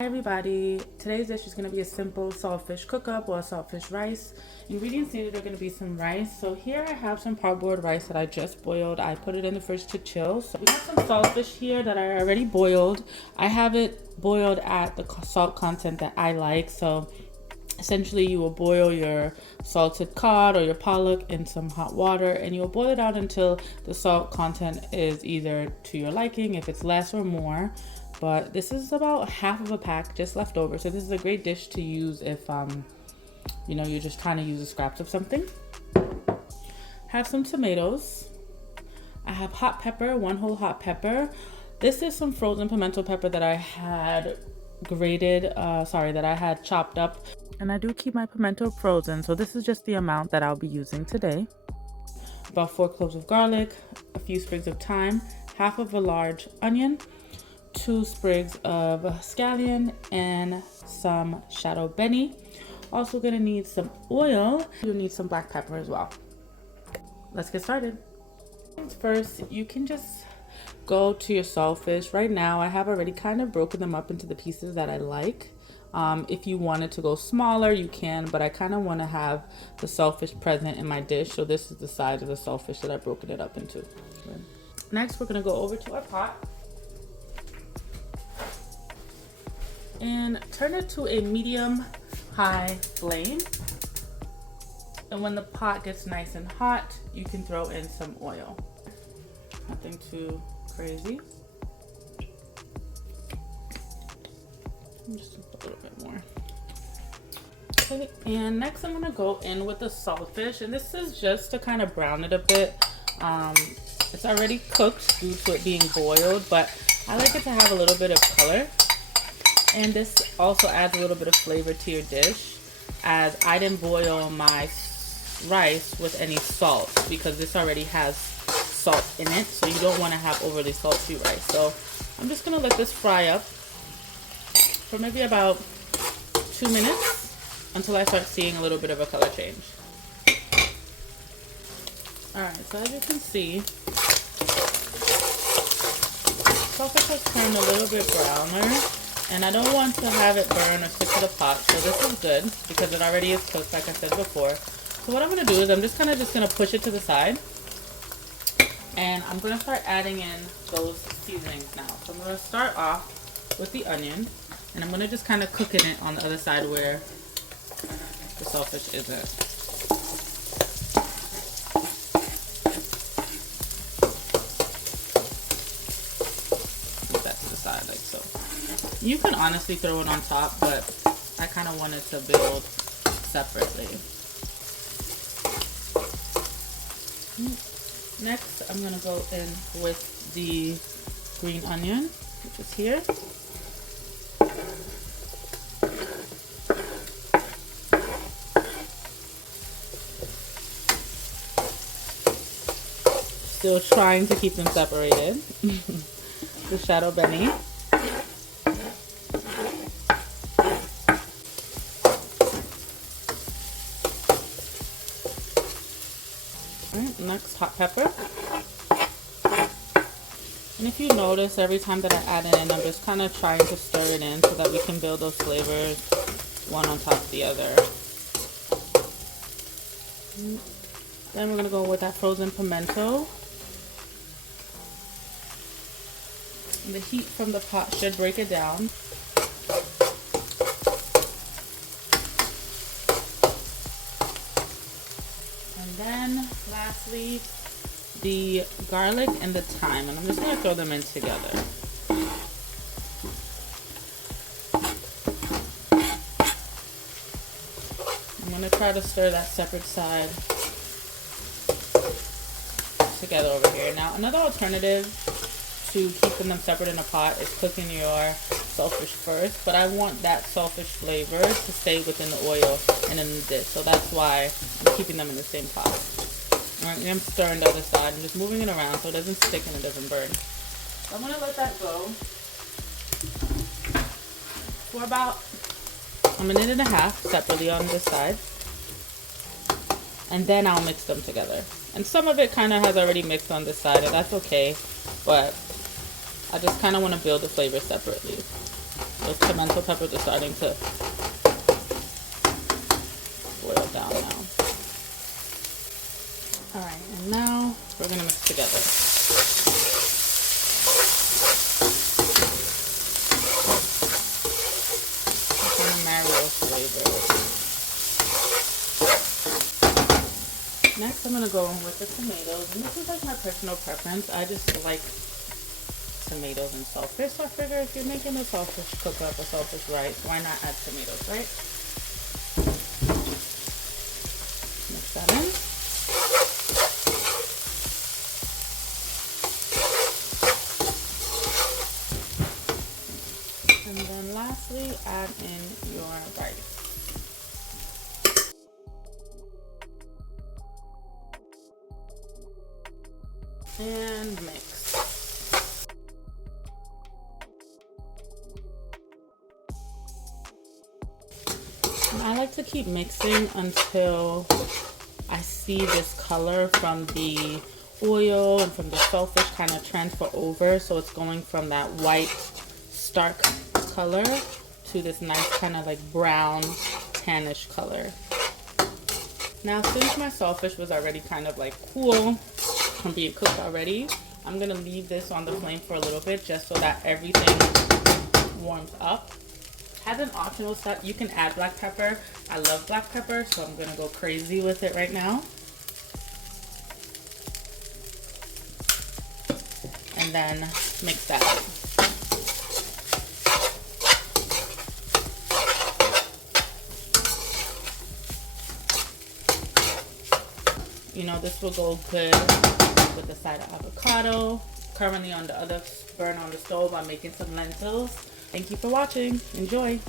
Hi everybody, today's dish is going to be a simple saltfish cook-up or saltfish rice. Ingredients needed are going to be some rice. So here I have some parboiled rice that I just boiled. I put it in the fridge to chill. So we have some saltfish here that I already boiled. I have it boiled at the salt content that I like. So essentially you will boil your salted cod or your pollock in some hot water, and you will boil it out until the salt content is either to your liking, if it's less or more. But this is about half of a pack just left over, so this is a great dish to use if you're just trying to use the scraps of something. Have some tomatoes. I have hot pepper, one whole hot pepper. This is some frozen pimento pepper that I had that I had chopped up. And I do keep my pimento frozen, so this is just the amount that I'll be using today. About 4 cloves of garlic, a few sprigs of thyme, half of a large onion, 2 sprigs of scallion, and some shadow benny. Also gonna need some oil. You'll need some black pepper as well. Let's get started. First, you can just go to your saltfish. Right now, I have already kind of broken them up into the pieces that I like. If you wanted to go smaller, you can, but I kind of want to have the saltfish present in my dish, so this is the size of the saltfish that I've broken it up into. Next, we're going to go over to our pot and turn it to a medium-high flame. And when the pot gets nice and hot, you can throw in some oil. Nothing too crazy. Just a little bit more. Okay, and next I'm gonna go in with the saltfish, and this is just to kind of brown it a bit. It's already cooked due to it being boiled, but I like it to have a little bit of color. And this also adds a little bit of flavor to your dish, as I didn't boil my rice with any salt because this already has salt in it, so you don't want to have overly salty rice. So I'm just gonna let this fry up for maybe about 2 minutes until I start seeing a little bit of a color change. Alright, so as you can see, saltfish has turned a little bit browner, and I don't want to have it burn or stick to the pot, so this is good because it already is cooked like I said before. So what I'm going to do is I'm just going to push it to the side, and I'm going to start adding in those seasonings now. So I'm going to start off with the onion, and I'm going to just kind of cook it on the other side where the saltfish isn't. Put that to the side like so. You can honestly throw it on top, but I kind of wanted to build separately. Next, I'm going to go in with the green onion, which is here. Still trying to keep them separated. The shadow benny. Alright, next hot pepper. And if you notice, every time that I add it in, I'm just kind of trying to stir it in so that we can build those flavors one on top of the other. Then we're going to go with that frozen pimento. And the heat from the pot should break it down. And then lastly, the garlic and the thyme, and I'm just going to throw them in together. I'm going to try to stir that separate side together over here. Now, another alternative to keeping them separate in a pot is cooking your saltfish first, but I want that saltfish flavor to stay within the oil and in the dish, so that's why I'm keeping them in the same pot. Alright, I'm stirring the other side. I'm just moving it around so it doesn't stick and it doesn't burn. So I'm going to let that go for about 1.5 minutes separately on this side. And then I'll mix them together. And some of it kind of has already mixed on this side, and that's okay. But I just kind of want to build the flavor separately. Those pimento peppers are starting to boil down now. Alright, and now we're gonna mix together. I'm gonna marry those flavors. Next, I'm gonna go with the tomatoes, and this is like my personal preference. I just like tomatoes and saltfish, so I figure if you're making a saltfish cook-up or saltfish rice, why not add tomatoes, right? Mix that in. And then lastly, add in your rice. And mix. And I like to keep mixing until I see this color from the oil and from the shellfish kind of transfer over, so it's going from that white stark color to this nice kind of like brown tannish color. Now, since my saltfish was already kind of like cool from being cooked already, I'm gonna leave this on the flame for a little bit just so that everything warms up. As an optional step, you can add black pepper. I love black pepper, so I'm gonna go crazy with it right now. And then mix that up. You know, this will go good with the side of avocado. Currently on the other burn on the stove, I'm making some lentils. Thank you for watching. Enjoy.